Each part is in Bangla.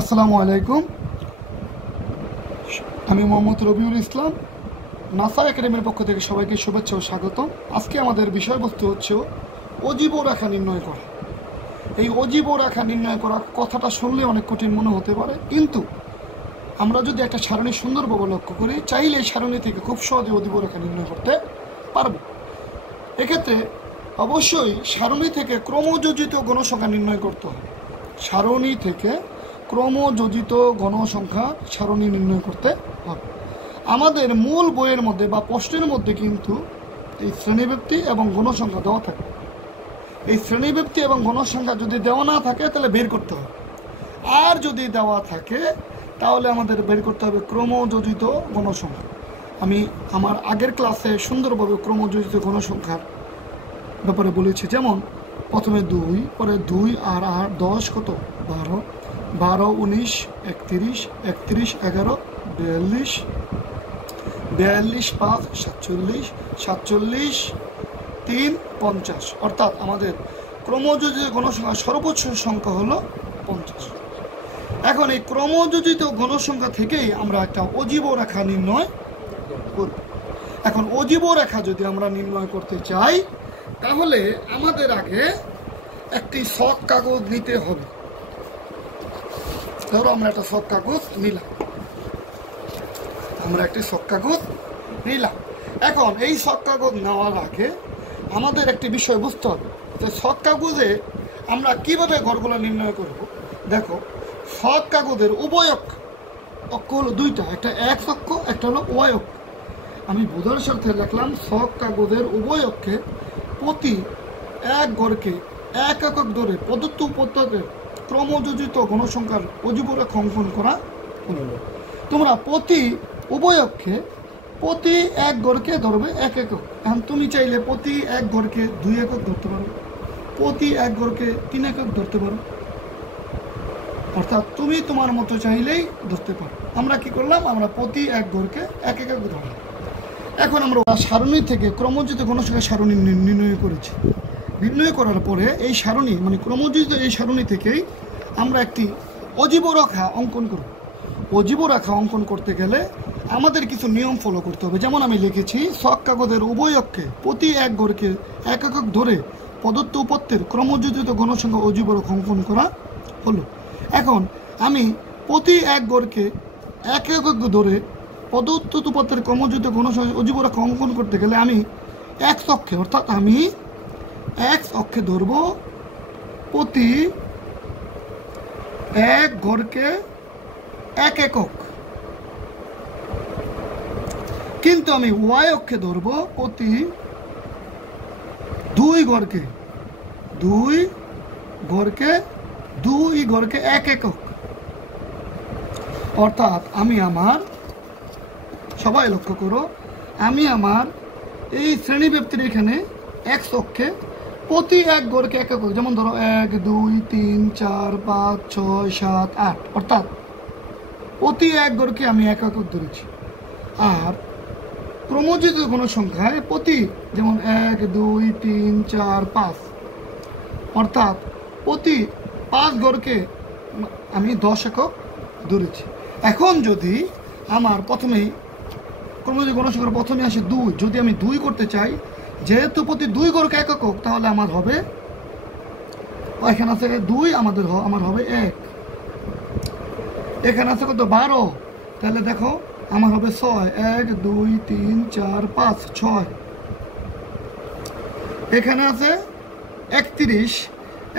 আসসালামু আলাইকুম। আমি মোহাম্মদ রবিউল ইসলাম, নাসা একাডেমির পক্ষ থেকে সবাইকে শুভেচ্ছা ও স্বাগত। আজকে আমাদের বিষয়বস্তু হচ্ছে অজীব রেখা নির্ণয় করা। এই অজীব রেখা নির্ণয় করা কথাটা শুনলে অনেক কঠিন মনে হতে পারে, কিন্তু আমরা যদি একটা সারণী সুন্দরভাবে লক্ষ্য করি, চাইলে এই সারণী থেকে খুব সহজে অজীব রেখা নির্ণয় করতে পারব। এক্ষেত্রে অবশ্যই সারণী থেকে ক্রমযোজিত গণসংখ্যা নির্ণয় করতে হবে। সারণী থেকে ক্রমযোজিত গণসংখ্যা সারণী নির্ণয় করতে হবে। আমাদের মূল বইয়ের মধ্যে বা প্রশ্নের মধ্যে কিন্তু এই শ্রেণীব্যক্তি এবং গণসংখ্যা দেওয়া থাকে। এই শ্রেণীব্যক্তি এবং গণসংখ্যা যদি দেওয়া না থাকে তাহলে বের করতে হবে, আর যদি দেওয়া থাকে তাহলে আমাদের বের করতে হবে ক্রমযোজিত গণসংখ্যা। আমি আমার আগের ক্লাসে সুন্দরভাবে ক্রমযোজিত গণসংখ্যার ব্যাপারে বলেছি। যেমন প্রথমে 2, পরে 2 আর 10 কত 12, 12 19 31, 31 11 42, 42 5 47, 47 3 50। অর্থাৎ আমাদের ক্রমযোজিত গণসংখ্যা সর্বোচ্চ সংখ্যা হলো 50। এখন এই ক্রমযোজিত গণসংখ্যা থেকেই আমরা একটা অজীব রেখা নির্ণয় করব। এখন অজীব রেখা যদি আমরা নির্ণয় করতে চাই তাহলে আমাদের আগে একটি শখ কাগজ নিতে হবে। ধরো আমরা একটা শখ কাগজ নিলাম, এখন এই শখ কাগজ নেওয়ার আগে আমাদের একটি বিষয় বুঝতে হবে যে শখ কাগজে আমরা কিভাবে ঘরগুলো নির্ণয় করব। দেখো, শখ কাগজের উভয় অক্ষ হলো দুইটা, একটা এক্স অক্ষ, একটা হলো ওয়াই অক্ষ। আমি বোঝার সাথে লিখলাম শখ কাগজের উভয় অক্ষে প্রতি এক ঘরকে এক একক ধরে প্রদত্ত উপত্যকের ক্রমযোজিত গণসংখ্যার অজীব রেখা অঙ্কন করা হলো। তোমরা প্রতি উভয় অক্ষে প্রতি এক ঘরকে ধরবে এক একক। এখন তুমি চাইলে প্রতি এক ঘরকে 2 একক ধরতে পারো, প্রতি এক ঘরকে 3 একক ধরতে পারো, অর্থাৎ তুমি তোমার মতো চাইলেই ধরতে পারো। আমরা কি করলাম, আমরা প্রতি এক ঘরকে এক একক ধরলাম। এখন আমরা সারণী থেকে ক্রমযোজিত গণসংখ্যা সারণী নির্ণয় করেছি। নির্ণয় করার পরে এই সারণী মানে ক্রমযোজিত এই সারণী থেকেই আমরা একটি অজীব রেখা অঙ্কন করব। অজীব রেখা অঙ্কন করতে গেলে আমাদের কিছু নিয়ম ফলো করতে হবে। যেমন আমি লিখেছি, শখ কাগজের উভয় অক্ষে প্রতি এক ঘরকে এক একক ধরে প্রদত্ত উপত্যের ক্রমযোজিত গণসংখ্যা অজীব রেখা অঙ্কন করা হলো। এখন আমি প্রতি এক ঘরকে এক একক ধরে প্রদত্ত উপত্যের ক্রমযোজিত গণসংখ্যা অজীব রেখা অঙ্কন করতে গেলে আমি এক্স অক্ষে, অর্থাৎ আমি এক্স অক্ষে ধরব প্রতি এক ঘরকে এক একক, কিন্তু আমি ওয়াই অক্ষে ধরব প্রতি দুই ঘরকে এক একক। অর্থাৎ আমি আমার, সবাই লক্ষ্য করো, আমি আমার এই শ্রেণীব্যক্তির এখানে এক্স অক্ষে প্রতি এক ঘরকে এক একক, যেমন ধরো 1 2 3 4 5 6 7 8, অর্থাৎ প্রতি এক ঘরকে আমি এক একক ধরেছি। আর ক্রমযোজিত গণসংখ্যায় প্রতি, যেমন 1 2 3 4 5, অর্থাৎ প্রতি 5 ঘরকে আমি 10 একক ধরেছি। এখন যদি আমার প্রথমেই ক্রমযোজিত গণসংখ্যার প্রথমে আসে 2, যদি আমি 2 করতে চাই, যেহেতু প্রতি 2 ঘরকে এক একক, তাহলে আমার হবে, এখানে আছে 2, আমার হবে 1, এখানে আছে কত 12, তাহলে দেখো আমার হবে 6, 1 2 3 4 5 6, এখানে আছে 31,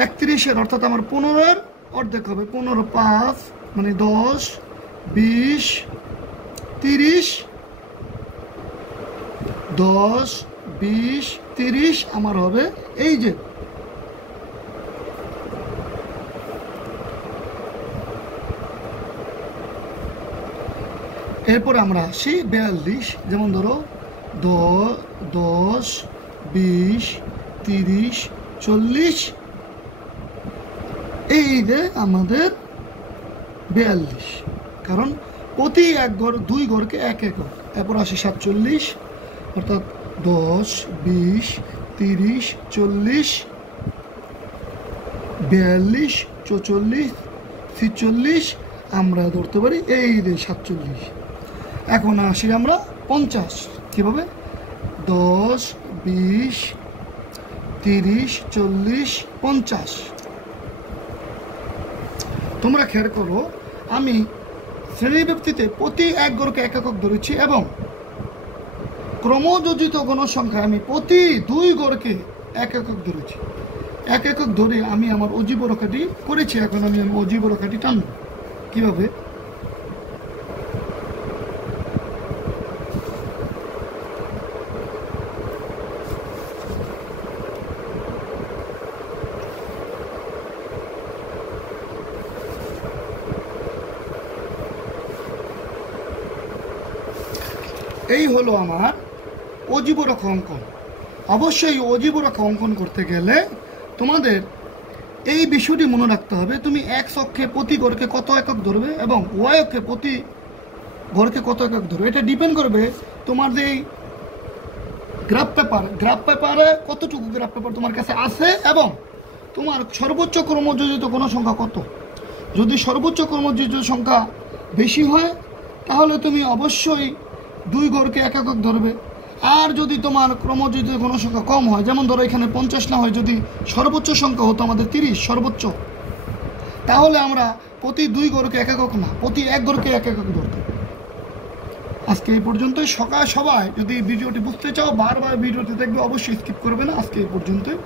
31 অর্থাৎ আমার 15 অর্ধেক হবে, 15 5 মানে 10 20 30, 10 20 30 আমার হবে এই যে। এরপরে আমরা আসি 42, যেমন ধরো 10 20 30 40, এই যে আমাদের 42, কারণ প্রতি এক ঘর 2 ঘরকে এক একক। এরপর আসে 47, অর্থাৎ 10 20 30 40 42 44 46 আমরা ধরতে পারি এই যে 47। এখন আসি আমরা 50 কীভাবে 10 20 30 40 50। তোমরা খেয়াল করো আমি শ্রেণীব্যক্তিতে প্রতি এক গড়কে এক একক ধরেছি এবং ক্রমযোজিত গণসংখ্যায় আমি প্রতি 2 গড়কে এক একক ধরেছি। এক একক ধরে আমি আমার অজীব রেখাটি করেছি। এখন আমি অজীব রেখাটি টানব কীভাবে এই হলো আমার অজীব রেখা অঙ্কন। অবশ্যই অজীব রেখা অঙ্কন করতে গেলে তোমাদের এই বিষয়টি মনে রাখতে হবে, তুমি এক্স অক্ষে প্রতি গড়কে কত একক ধরবে এবং ওয়াই অক্ষে প্রতি গড়কে কত একক ধরবে। এটা ডিপেন্ড করবে তোমার যে গ্রাফ পেপারে কতটুকু গ্রাফ পেপার তোমার কাছে আছে এবং তোমার সর্বোচ্চ ক্রমযোজিত কোনো সংখ্যা কত। যদি সর্বোচ্চ ক্রমযোজিত সংখ্যা বেশি হয় তাহলে তুমি অবশ্যই 2 গড়কে এক একক ধরবে। আর যদি তোমার ক্রমযোজিত কোনো সংখ্যা কম হয়, যেমন ধরো এখানে 50 না হয়, যদি সর্বোচ্চ সংখ্যা হতো আমাদের 30 সর্বোচ্চ, তাহলে আমরা প্রতি 2 গড়কে এক একক না, প্রতি 1 গড়কে এক একক ধরতে। আজকে এই পর্যন্তই। সবাই যদি ভিডিওটি বুঝতে চাও বারবার ভিডিওটি দেখবে, অবশ্যই স্কিপ করবে না। আজকে এই পর্যন্তই।